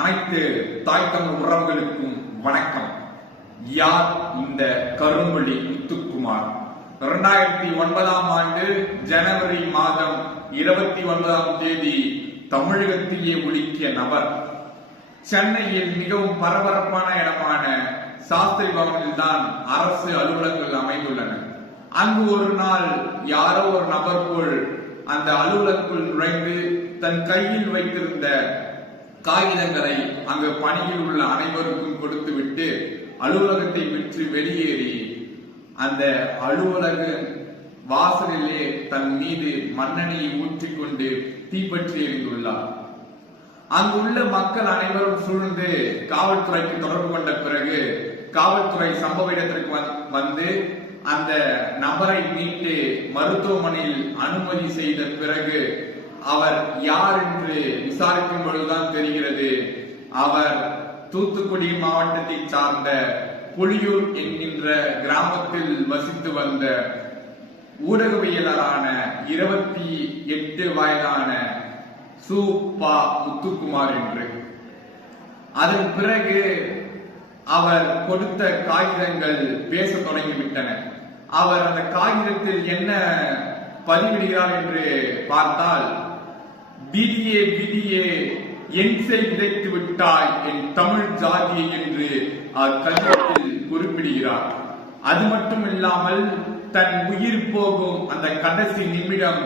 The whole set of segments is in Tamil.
அனைத்து தாய் தமிழ் உறவுகளுக்கும் வணக்கம். யார் இந்த கரும்புலி முத்துக்குமார்? 2009ஆம் ஆண்டு ஜனவரி மாதம் 29ஆம் தேதி தமிழகத்திலே ஒலிக்கிய நபர். சென்னையில் மிகவும் பரபரப்பான இடமான சாஸ்திரி பவனில் தான் அரசு அலுவலகங்கள் அமைந்துள்ளன. அங்கு ஒரு நாள் யாரோ ஒரு நபர் போல் அந்த அலுவலகத்தில் நுழைந்து தன் கையில் வைத்திருந்த காகிதங்களை அங்கு பணியில் உள்ள அனைவருக்கும் கொடுத்துவிட்டு அலுவலகத்தை விட்டு வெளியேறி அந்த அலுவலக வாசலிலே தன் மீது மண்ணெண்ணெயை ஊற்றிக்கொண்டு தீப்பற்றி எரிந்துள்ளார். அங்குள்ள மக்கள் அனைவரும் சூழ்ந்து காவல்துறைக்கு தொடர்பு கொண்ட பிறகு காவல்துறை சம்பவ இடத்திற்கு வந்து அந்த நபரை மீட்டு மருத்துவமனையில் அனுமதி செய்த பிறகு அவர் யார் என்று விசாரிக்கும் பொழுதுதான் தெரிகிறது. அவர் தூத்துக்குடி மாவட்டத்தை சார்ந்த புலியூர் என்கின்ற கிராமத்தில் வசித்து வந்த ஊடகவியலரான 28 வயதான சூப்பா முத்துக்குமார் என்று. அதன் பிறகு அவர் கொடுத்த காகிதங்கள் பேச தொடங்கிவிட்டன. அவர் அந்த காகிதத்தில் என்ன பதிவிடுகிறார் என்று பார்த்தால், விதியே விதியே என் செய் விதைத்து விட்டாய் என் தமிழ் ஜாதியை என்று கடிதத்தில் குறிப்பிடுகிறார். அது மட்டும் இல்லாமல் தன் உயிர் போகும் அந்த கடைசி நிமிடம்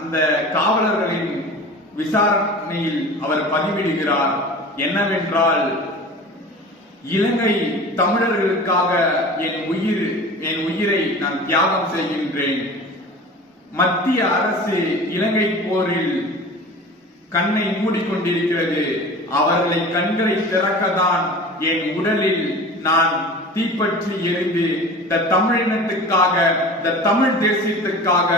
அந்த காவலர்களின் விசாரணையில் அவர் பதிவிடுகிறார். என்னவென்றால், இலங்கை தமிழர்களுக்காக என் உயிரை நான் தியாகம் செய்கின்றேன். மத்திய அரசு இலங்கை போரில் கண்ணை மூடிக்கொண்டிருக்கிறது. அவர்களை கண்களை திறக்கத்தான் என் உடலில் நான் தீப்பற்றி எரிந்து இந்த தமிழினத்துக்காக, இந்த தமிழ் தேசியத்துக்காக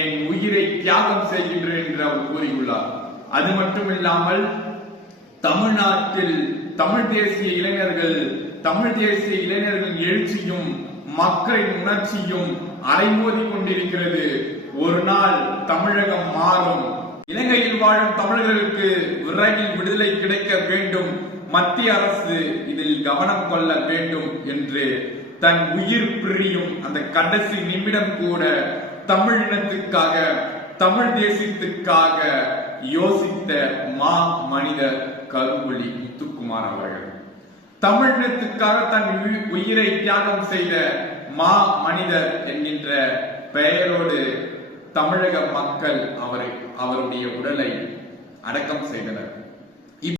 என் உயிரை தியாகம் செய்கின்றேன் என்று அவர் கூறியுள்ளார். அது மட்டுமில்லாமல் தமிழ்நாட்டில் தமிழ் தேசிய இளைஞர்களின் எழுச்சியும் மக்களின் உணர்ச்சியும் அலைமோதி கொண்டிருக்கிறது. ஒரு நாள் தமிழகம் மாறும். இலங்கையில் வாழும் தமிழர்களுக்கு விரைவில் விடுதலை கிடைக்க வேண்டும். மத்திய அரசு இதில் கவனம் கொள்ள வேண்டும் என்று தன் உயிர் பிரியும் அந்த கடைசி நிமிடம் கூட தமிழினத்துக்காக, தமிழ் தேசியத்துக்காக யோசித்த மா மனிதர் கரும்புலி முத்துக்குமார் அவர்கள். தமிழினத்துக்காக தன் உயிரை தியாகம் செய்த மா மனிதர் என்கின்ற பெயரோடு தமிழக மக்கள் அவருடைய உடலை அடக்கம் செய்தனர்.